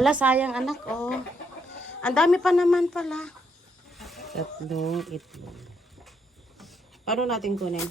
Hala, sayang anak, oh. Ang dami pa naman pala. 3 itlog. Paano natin kunin?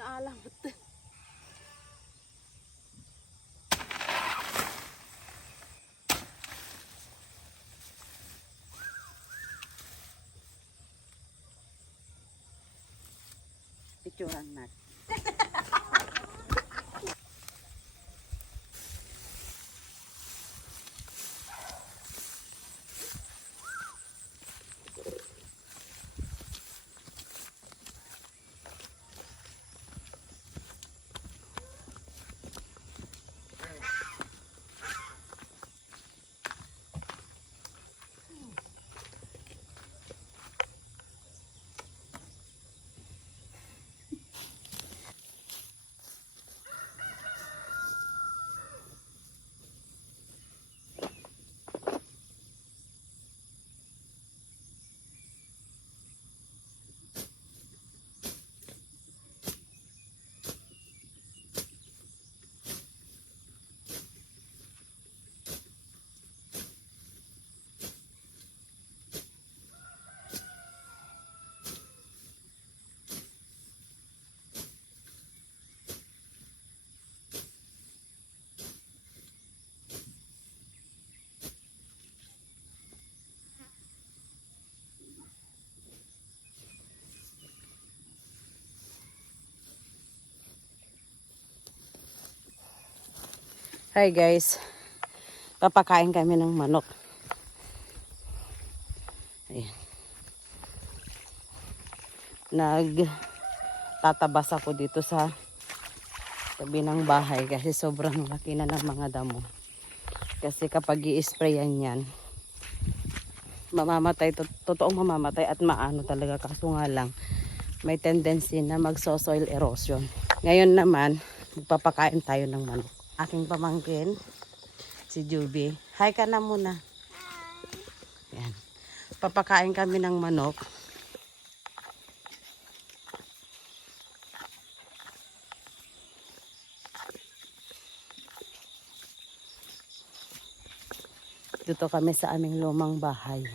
Naalamot. Picturean natin. Hi guys, papakain kami ng manok. Ayan. nagtatabas ako dito sa tabi ng bahay kasi sobrang laki na ng mga damo. Kasi kapag i-sprayan yan, mamamatay, totoong mamamatay at maano talaga. Kaso nga lang, may tendency na magso-soil erosion. Ngayon naman, magpapakain tayo ng manok. Aking pamangkin, si Juby. Hi ka na muna. Yan. Papakain kami ng manok. Dito kami sa aming lumang bahay.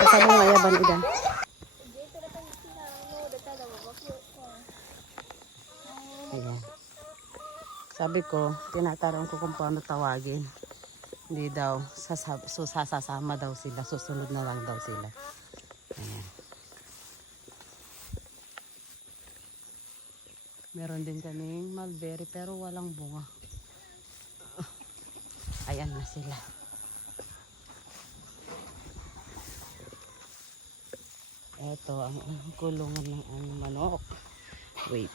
Kasama mo yaban idan. Ayan. Sabi ko, tinatanong ko kung paano tawagin. Hindi daw, sasama daw sila. Susunod na lang daw sila. Ayan. Meron din kaming mulberry pero walang bunga. Ayan na sila. Ito ang kulungan ng aming manok. Wait.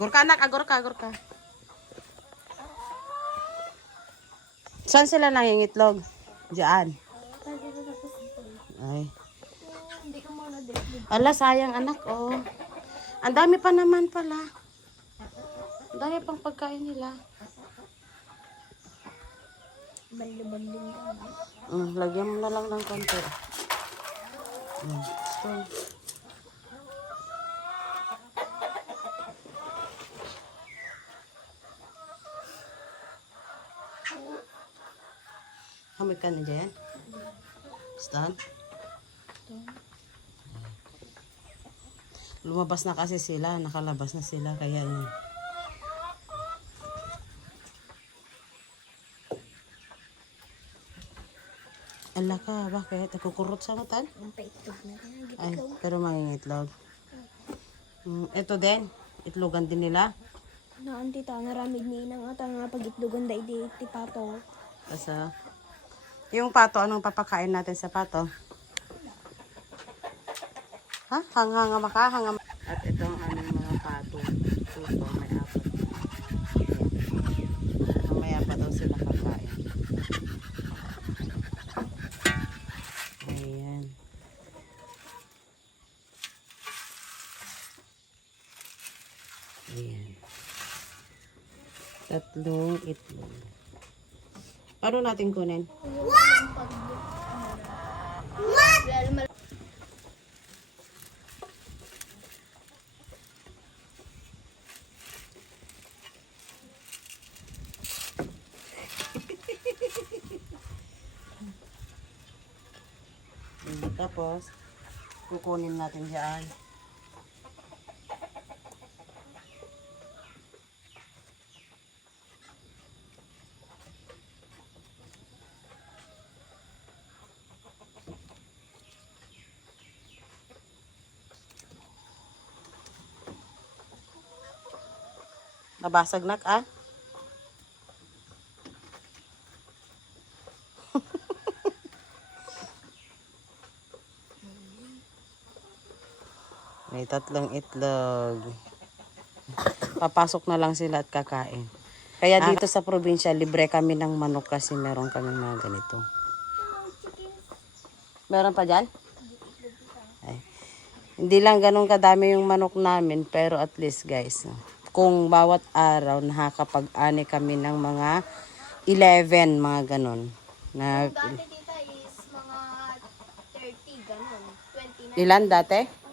Gurka anak, gurka. Saan sila nangingitlog? Diyan. Ay. Ala, sayang anak, oh. Ang dami pa naman pala. Ang dami pang pagkain nila. Lagyan mo na lang ng konti. So. Hamid ka na dyan? Stan? Lumabas na kasi sila, nakalabas na sila, kaya yun. Ala ka, bakit? Nagkukurot sa matan? Ay, pero mangingitlog. Ito din, itlogan din nila. Naan tita, naramig ni inang ata nga pag-itlogan da iti pato. Asa? Yung pato, anong papakain natin sa pato? Ha? Hanga maka? At ito ang aming mga pato. Puso, may apat. Mamaya pa daw sila kakain. Ayan. Ayan. 3 itlog. Paano natin kunin? Tapos, kukunin natin dyan. Nabasag na ka? May 3 itlog. Papasok na lang sila at kakain. Kaya dito sa probinsya, libre kami ng manok kasi meron kami mga ganito. Meron pa dyan? Ay. Hindi lang ganun kadami yung manok namin, pero at least guys, kung bawat araw nakakapag-ani kami ng mga 11, mga ganun. Na, Dati tita is mga 30, ganun. 29. ilan dati?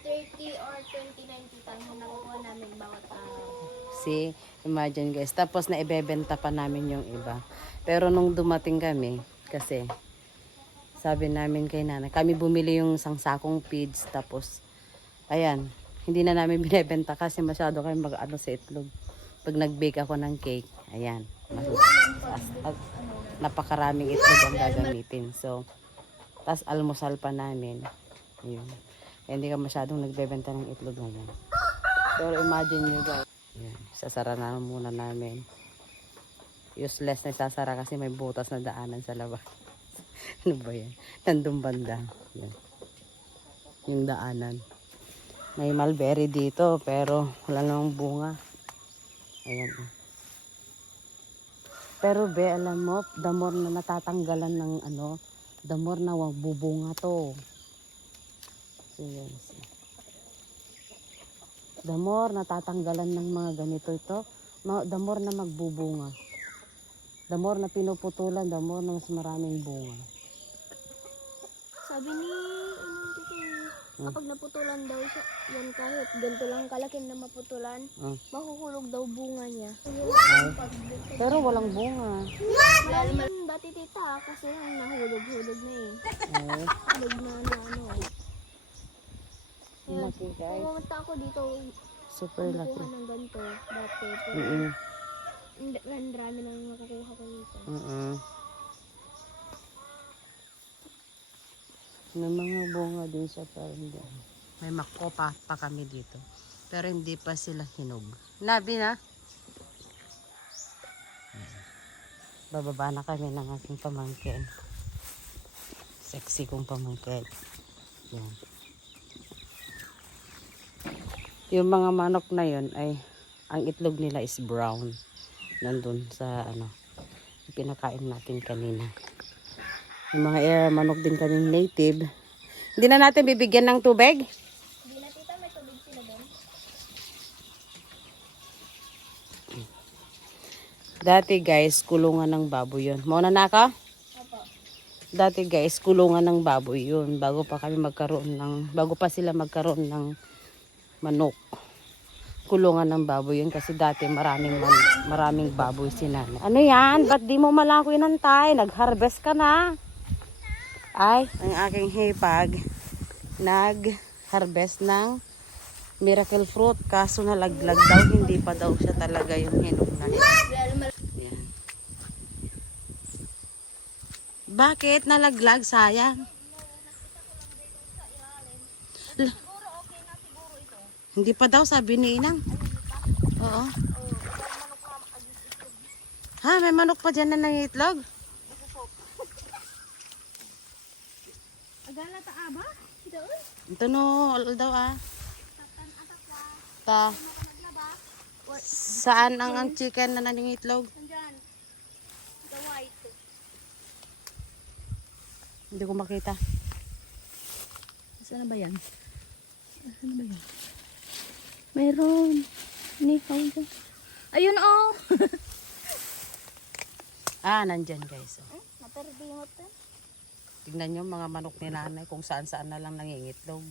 30 or 29 tita yung nakukuha namin bawat araw. See, imagine guys. Tapos na ibebenta pa namin yung iba. Pero nung dumating kami, kasi sabi namin kay nanay, kami bumili yung isang sakong feeds. Tapos, ayan, hindi na namin binebenta kasi masyado kami mag-ano sa itlog. Pag nag-bake ako ng cake, ayan, napakaraming itlog ang gagamitin. So, tas almusal pa namin. Ayun. Kaya hindi ka masyadong nagbebenta ng itlog ngayon. Pero imagine nyo guys. Yan, sasara na muna namin. Useless na sasara kasi may butas na daanan sa labas. Ano ba yan? Tandong banda. Yan. Yung daanan. May mulberry dito pero wala namang bunga. Ayan. Pero be, alam mo, the more na natatanggalan ng ano, the more na bubunga to. So, yan. The more natatanggalan ng mga ganito ito, the more na magbubunga. The more na pinuputulan, the more na mas maraming bunga. Sabi ni, kapag naputulan daw siya, yan kahit ganito lang kalaki na maputulan, mahuhulog daw bunga niya. Pero walang bunga. Malaman dati tita, kasi yung nahulog-hulog na eh. Hulog na ano eh. Laki guys. Pumunta ako dito, Super laki. kukuha ng ganito dati. Ang dami nang makukuha ko dito. May mga bunga din siya pero hindi. May makopa pa kami dito. Pero hindi pa sila hinog. Nabi na. Bababa na kami ng aking pamangkin. Sexy kong pamangkin. Yan. Yung mga manok na yun ay ang itlog nila is brown. Nandun sa ano pinakain natin kanina. Yung mga manok din kaming native. Hindi na natin bibigyan ng tubig. Hindi na tita, may tubig sila doon. Dati guys, kulungan ng baboy yun. Mauna na ako? Opo. Dati guys, kulungan ng baboy yun. Bago pa sila magkaroon ng manok. Kulungan ng baboy yun kasi dati maraming baboy si nanay. Ano yan? Ba't di mo malako inantay? Nag-harvest ka na. Ay, ang aking hipag nag-harvest ng miracle fruit. Kaso nalaglag daw, hindi pa daw siya talaga yung hinog na yan. Bakit nalaglag? Sayang. Hindi pa daw, sabi ni Inang. Oo. Ha, may manok pa dyan na nangitlog? Agala ta aba? Doon? Ito no, all daw ah. Ta. Saan ang chicken na nangitlog? Nandyan. The white. Hindi ko makita. Saan na ba yan? Saan ba yan? Mayroon. Nihaw dyan. Ayun oh! Ah, nandyan guys. Oh. Matardimot na. Tignan nyo mga manok ni nanay kung saan na lang nangingitlog.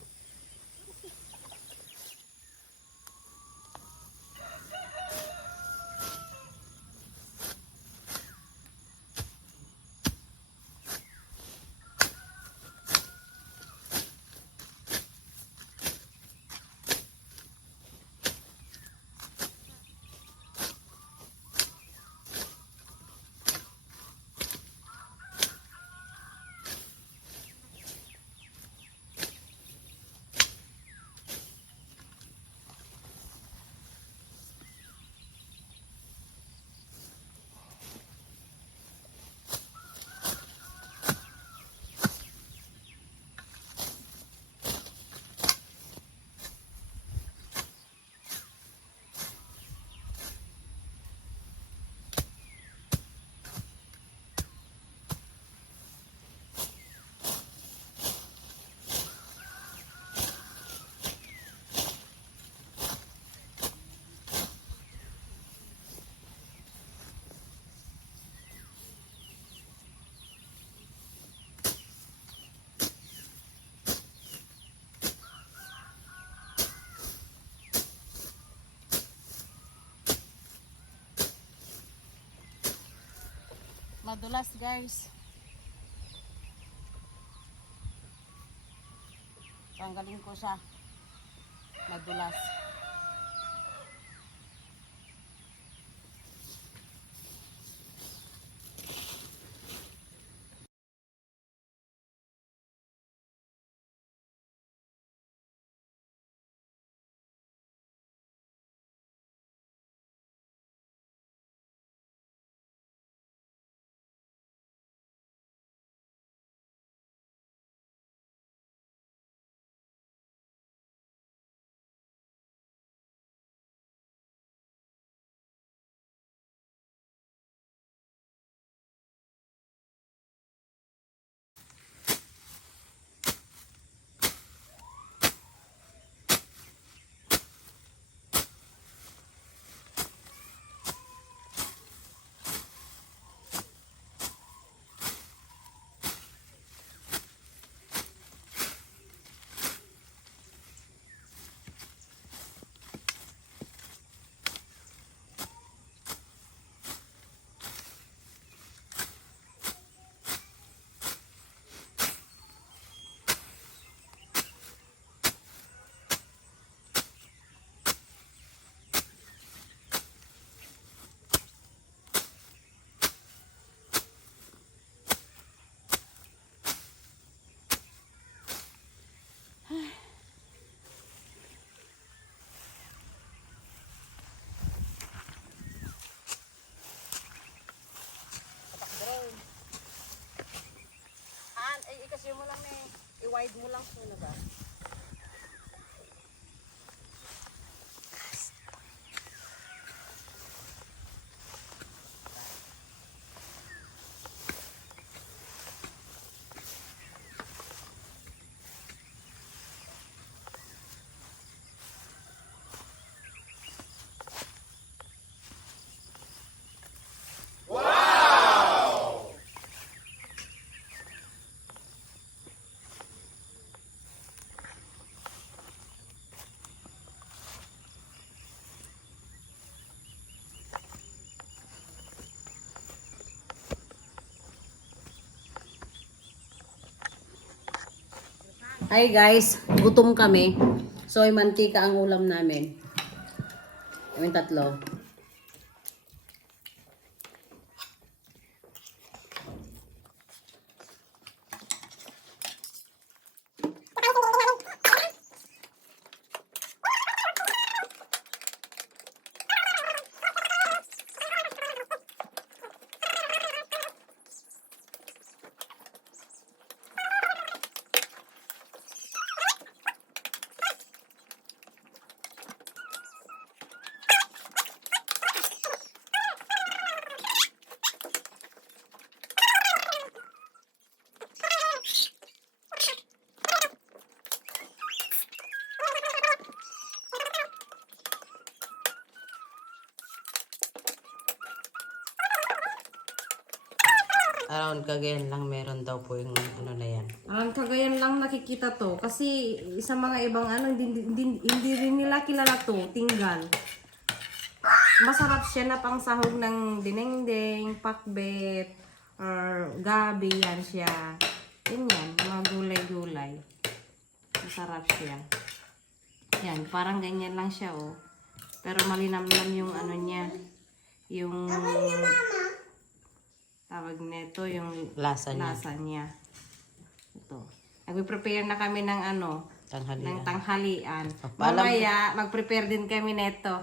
Madulas guys. Tanggalin ko siya. Madulas. wide mo lang muna ba? Hi guys, gutom kami. So, ay mantika ang ulam namin. Kami tatlo. Around Cagayan lang meron daw po yung ano na yan. Alam Cagayan lang nakikita to kasi sa mga ibang ano hindi rin nila kilala to, tinggal. Masarap siya na pang sahog ng dinengdeng, pakbet, or gabi yan siya. Yun yan, mga gulay-gulay. Masarap siya. Yan, parang ganyan lang siya oh. Pero malinamnam yung ano niya. Yung tawag nito yung Lasa niya. lasa niya. Ito. Nagpe-prepare na kami ng ano, Tanghalian. ng tanghalian. Oh, paalam. Mamaya, mag-prepare din kami neto.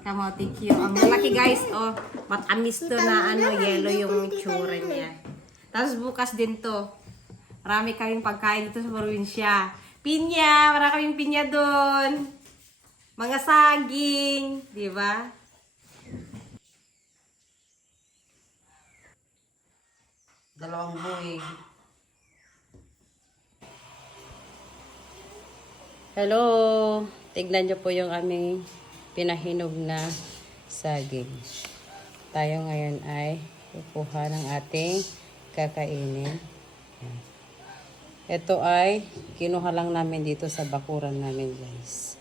Kamote Q. Ang malaki guys, oh. Matamis to na ano, yellow yung tsura niya. Tapos bukas din to. Marami kaming pagkain dito sa probinsya. Pinya! Marami kaming pinya doon. Mga saging. Di ba? Dalawang buhay. Hello! Tignan nyo po yung aming pinahinog na saging. Tayo ngayon ay kukuha ng ating kakainin. Yan. Ito ay kinuha lang namin dito sa bakuran namin guys.